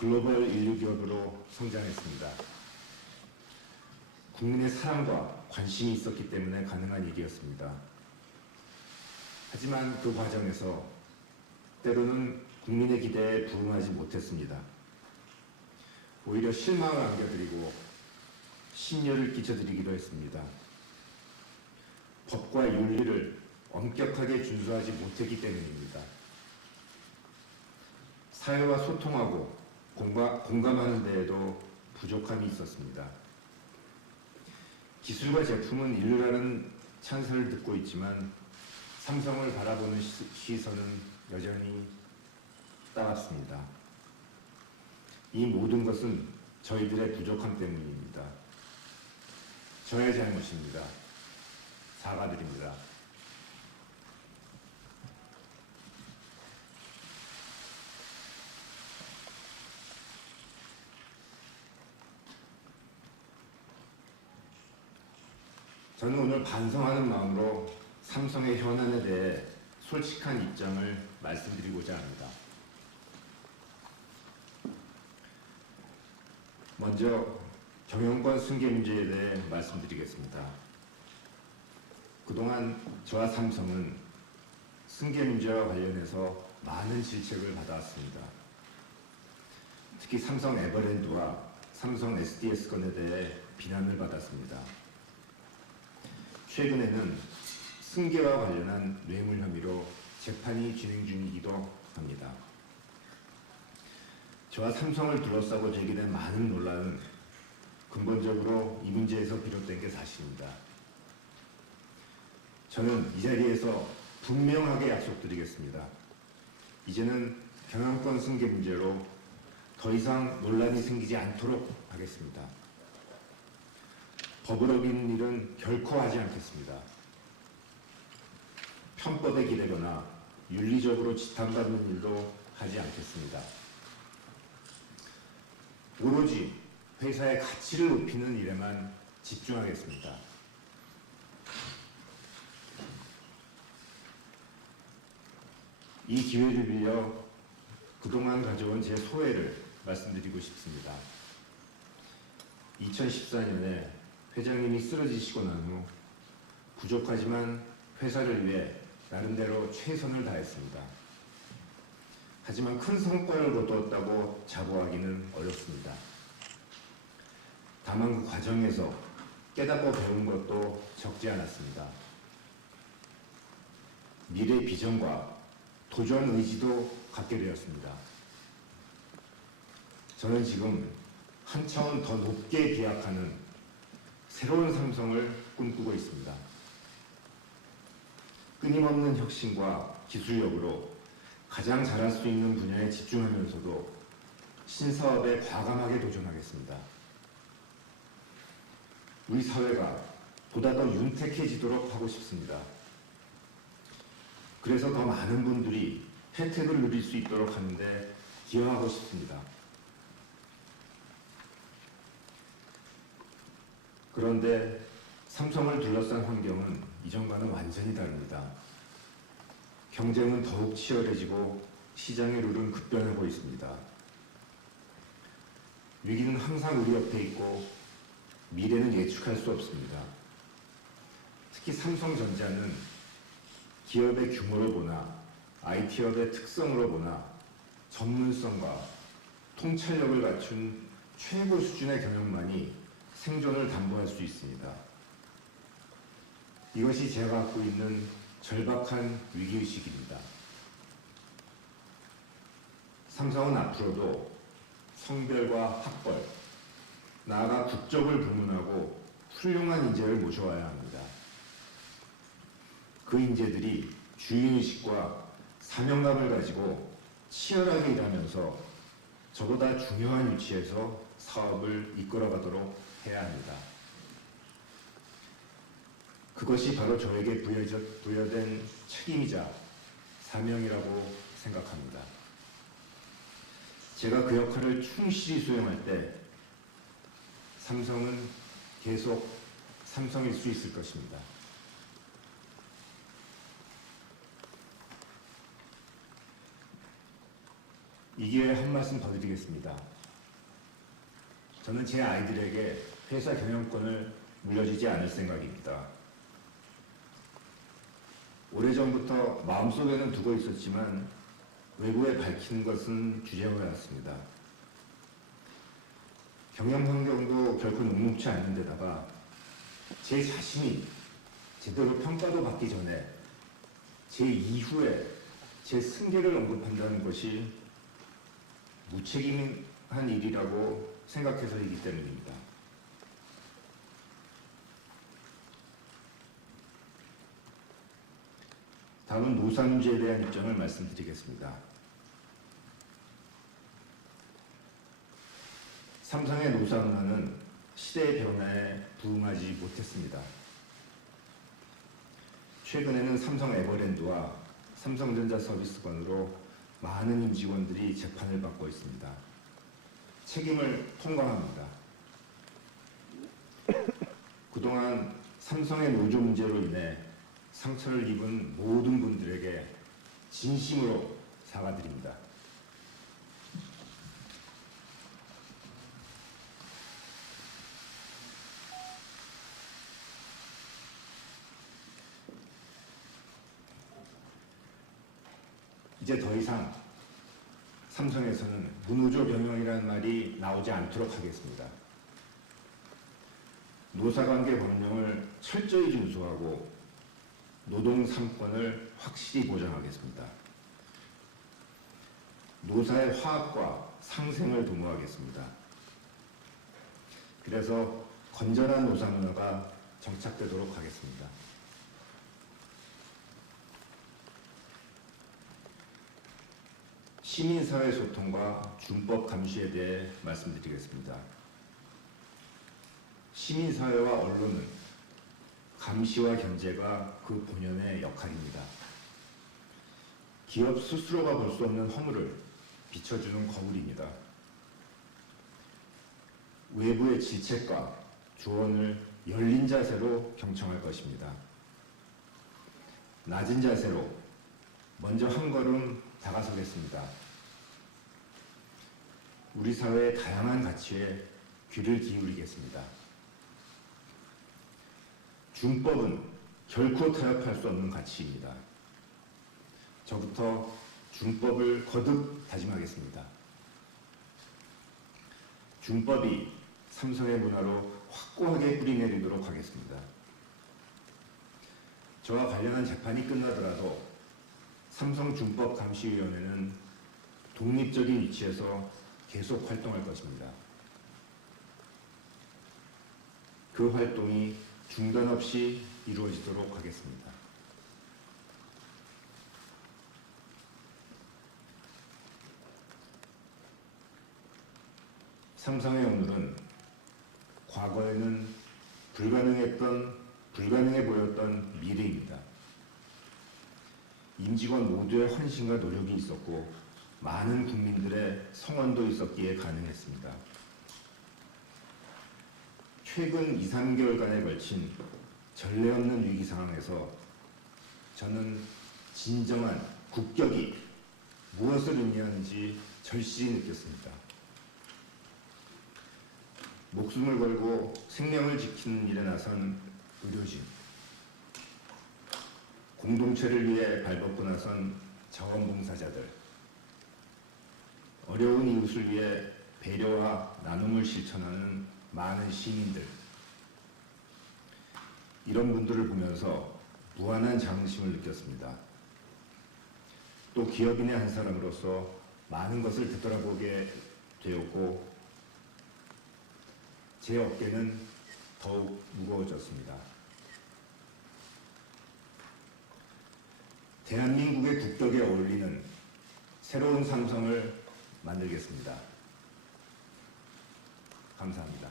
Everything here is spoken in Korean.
글로벌 인류 기업으로 성장했습니다. 국민의 사랑과 관심이 있었기 때문에 가능한 일이었습니다. 하지만 그 과정에서 때로는 국민의 기대에 부응하지 못했습니다. 오히려 실망을 안겨드리고 심려를 끼쳐드리기도 했습니다. 법과 윤리를 엄격하게 준수하지 못했기 때문입니다. 사회와 소통하고 공감하는 데에도 부족함이 있었습니다. 기술과 제품은 인류라는 찬사를 듣고 있지만 삼성을 바라보는 시선은 여전히 따갑습니다. 이 모든 것은 저희들의 부족함 때문입니다. 저의 잘못입니다. 사과드립니다. 저는 오늘 반성하는 마음으로 삼성의 현안에 대해 솔직한 입장을 말씀드리고자 합니다. 먼저 경영권 승계 문제에 대해 말씀드리겠습니다. 그동안 저와 삼성은 승계 문제와 관련해서 많은 질책을 받아왔습니다. 특히 삼성 에버랜드와 삼성 SDS 건에 대해 비난을 받았습니다. 최근에는 승계와 관련한 뇌물 혐의로 재판이 진행 중이기도 합니다. 저와 삼성을 둘러싸고 제기된 많은 논란은 근본적으로 이 문제에서 비롯된 게 사실입니다. 저는 이 자리에서 분명하게 약속드리겠습니다. 이제는 경영권 승계 문제로 더 이상 논란이 생기지 않도록 하겠습니다. 법을 어기는 일은 결코 하지 않겠습니다. 편법에 기대거나 윤리적으로 지탄받는 일도 하지 않겠습니다. 오로지 회사의 가치를 높이는 일에만 집중하겠습니다. 이 기회를 빌려 그동안 가져온 제 소회를 말씀드리고 싶습니다. 2014년에 회장님이 쓰러지시고 난 후 부족하지만 회사를 위해 나름대로 최선을 다했습니다. 하지만 큰 성과를 거두었다고 자부하기는 어렵습니다. 다만 그 과정에서 깨닫고 배운 것도 적지 않았습니다. 미래 비전과 도전 의지도 갖게 되었습니다. 저는 지금 한 차원 더 높게 기약하는 새로운 삼성을 꿈꾸고 있습니다. 끊임없는 혁신과 기술력으로 가장 잘할 수 있는 분야에 집중하면서도 신사업에 과감하게 도전하겠습니다. 우리 사회가 보다 더 윤택해지도록 하고 싶습니다. 그래서 더 많은 분들이 혜택을 누릴 수 있도록 하는데 기여하고 싶습니다. 그런데 삼성을 둘러싼 환경은 이전과는 완전히 다릅니다. 경쟁은 더욱 치열해지고 시장의 룰은 급변하고 있습니다. 위기는 항상 우리 옆에 있고 미래는 예측할 수 없습니다. 특히 삼성전자는 기업의 규모로 보나 IT업의 특성으로 보나 전문성과 통찰력을 갖춘 최고 수준의 경영만이 생존을 담보할 수 있습니다. 이것이 제가 갖고 있는 절박한 위기의식입니다. 삼성은 앞으로도 성별과 학벌, 나아가 국적을 불문하고 훌륭한 인재를 모셔와야 합니다. 그 인재들이 주인의식과 사명감을 가지고 치열하게 일하면서 저보다 중요한 위치에서 사업을 이끌어가도록 해야 합니다. 그것이 바로 저에게 부여된 책임이자 사명이라고 생각합니다. 제가 그 역할을 충실히 수행할 때 삼성은 계속 삼성일 수 있을 것입니다. 이 기회에 한 말씀 더 드리겠습니다. 저는 제 아이들에게 회사 경영권을 물려주지 않을 생각입니다. 오래전부터 마음속에는 두고 있었지만 외부에 밝히는 것은 주저해왔습니다. 경영 환경도 결코 녹록치 않은 데다가 제 자신이 제대로 평가도 받기 전에 제 이후에 제 승계를 언급한다는 것이 무책임한 일이라고 생각해서이기 때문입니다. 다음은 노사 문제에 대한 입장을 말씀드리겠습니다. 삼성의 노사 문화는 시대의 변화에 부응하지 못했습니다. 최근에는 삼성 에버랜드와 삼성전자 서비스건으로 많은 임직원들이 재판을 받고 있습니다. 책임을 통감합니다. 그동안 삼성의 노조 문제로 인해 상처를 입은 모든 분들에게 진심으로 사과드립니다. 이제 더 이상 삼성에서는 무노조 병영이라는 말이 나오지 않도록 하겠습니다. 노사관계 법령을 철저히 준수하고 노동 3권을 확실히 보장하겠습니다. 노사의 화합과 상생을 도모하겠습니다. 그래서 건전한 노사 문화가 정착되도록 하겠습니다. 시민사회 소통과 준법 감시에 대해 말씀드리겠습니다. 시민사회와 언론은 감시와 견제가 그 본연의 역할입니다. 기업 스스로가 볼 수 없는 허물을 비춰주는 거울입니다. 외부의 질책과 조언을 열린 자세로 경청할 것입니다. 낮은 자세로 먼저 한 걸음 다가서겠습니다. 우리 사회의 다양한 가치에 귀를 기울이겠습니다. 준법은 결코 타협할 수 없는 가치입니다. 저부터 준법을 거듭 다짐하겠습니다. 준법이 삼성의 문화로 확고하게 뿌리내리도록 하겠습니다. 저와 관련한 재판이 끝나더라도 삼성준법감시위원회는 독립적인 위치에서 계속 활동할 것입니다. 그 활동이 중단 없이 이루어지도록 하겠습니다. 삼성의 오늘은 과거에는 불가능해 보였던 미래입니다. 임직원 모두의 헌신과 노력이 있었고 많은 국민들의 성원도 있었기에 가능했습니다. 최근 2, 3개월간에 걸친 전례 없는 위기 상황에서 저는 진정한 국격이 무엇을 의미하는지 절실히 느꼈습니다. 목숨을 걸고 생명을 지키는 일에 나선 의료진, 공동체를 위해 발벗고 나선 자원봉사자들, 어려운 이웃을 위해 배려와 나눔을 실천하는 많은 시민들, 이런 분들을 보면서 무한한 자긍심을 느꼈습니다. 또 기업인의 한 사람으로서 많은 것을 되돌아보게 되었고 제 어깨는 더욱 무거워졌습니다. 대한민국의 국격에 어울리는 새로운 삼성을 만들겠습니다. 감사합니다.